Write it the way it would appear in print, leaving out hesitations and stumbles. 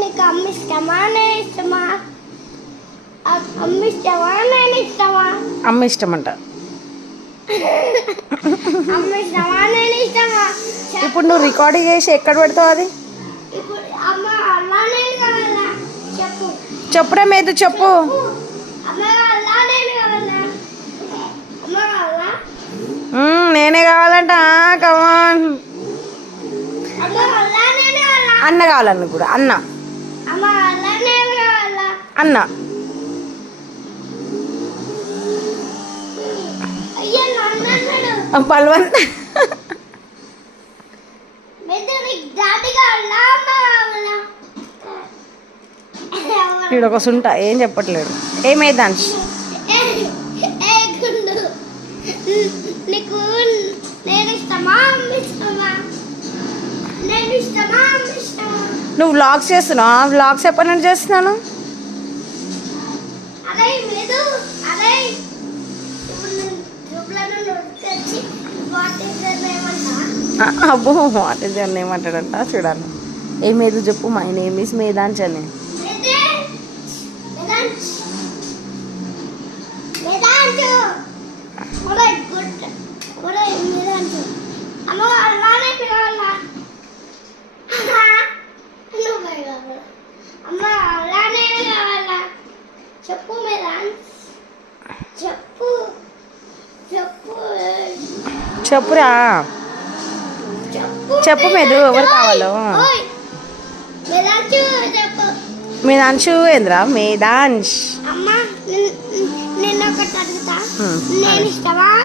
నీకు అమ్మ ఇష్టమా నేను ఇష్టమా? అమ్మ ఇష్టమా నేను ఇష్టమా? అమ్మ ఇష్టమంట. అమ్మ ఇష్టమా నేను ఇష్టమా? ఇప్పుడు నువ్వు రికార్డింగ్ చేసి ఎక్కడ పెడతావు అది? ఇప్పుడు అమ్మ అలా నేను కావాలా చెప్పు. చెప్పురా మీద చెప్పు. అమ్మ అలా నేను కావాలా? అమ్మ కావాలా? నేనే కావాలంట. కమాన్. అమ్మ అలా నేను కావాలా? అన్న కావాలన్న కూడా అన్న. అమ్మ అలా నేను కావాలా? అన్న. అయ్యో నన్నన్నాడు. బలవంత. వీడు ఒక సుంట ఏం చెప్పట్లేడు. ఏమైదాంశ్ నీకు నేను ఇష్టమా అమ్మ ఇష్టమా? నేను ఇష్టమా అమ్మ ఇష్టమా? నువ్వు వ్లాగ్స్ చేస్తున్నావు? వ్లాగ్స్ ఎప్పటి నుంచి చేస్తున్నాను? అదే లేదు అదే ఇప్పుడు గ్రూప్లలో వచ్చి అబ్బో వాట్ ఈస్ యువర్ నేమ్ అంటాడంట. చూడాలి. ఏమేది చెప్పు. మై నేమ్ ఈస్ మేదాంశ్ అని. చెప్పు మేదాంశ్ చెప్పు చెప్పు చెప్పురా. చెప్పు మేదు ఎవరు కావాలో. మేదాంశు ఏంద్రా? మేదాంశ్. అమ్మా నిన్న ఒకటి అడుగుతా. నేను ఇష్టమా?